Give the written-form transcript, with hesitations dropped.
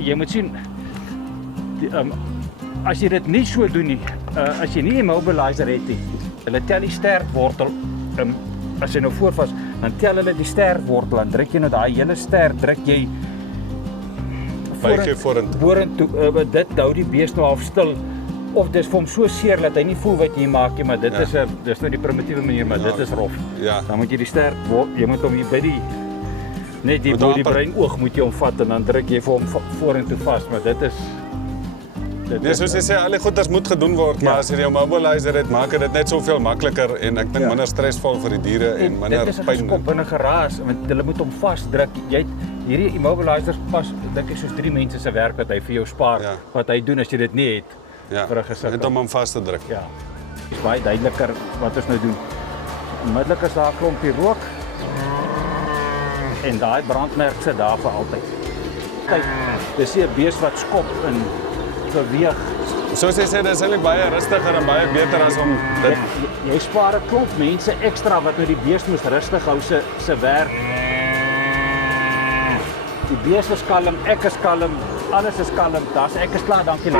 jy moet sien, as jy dit nie so doen nie, as jy nie 'n immobilizer het nie, hulle tel die sterkwortel, as jy nou voorvas, dan tel hulle die sterkwortel, dan druk jy nou daai hele sterk, druk jy vorentoe, dit hou die bees nou half stil, of dis vir hom so seer dat hy nie voel wat jy maak nie, maar dit is dis nou die primitiewe manier, maar dit is rof. Ja. Dan moet jy die sterk, jy moet hom hier by die, net die by die brein oog moet jy hom vat en dan druk jy vir hom vorentoe vas, maar dit is Nee, soos jy sê, al die goeders moet gedoen word, maar as jy jou mobilizer het, maak dit net soveel makliker en ek dink minder stresvol vir die diere en minder dit is 'n pyn. geskop en 'n geraas, want hulle moet hom vasdruk. Jy het hierdie immobilizers pas, dink ek soos 3 mense se werk wat hy vir jou spaar, wat hy doen as jy dit nie het vir 'n gesit. Net om hom vas te druk. Ja. Dit is baie duideliker wat ons nou doen. Onmiddellik is daar 'n klompie rook en daai brandmerk sit daar vir altyd. Kyk, dis 'n bees wat skop en beweeg. Soos jy sê, dis eintlik baie rustiger en baie beter as om dit... Jy spaar 'n klomp mense ekstra wat nou die bees moes rustig hou se werk. Die bees is kalm, ek is kalm, alles is kalm. Ek is klaar, dankie.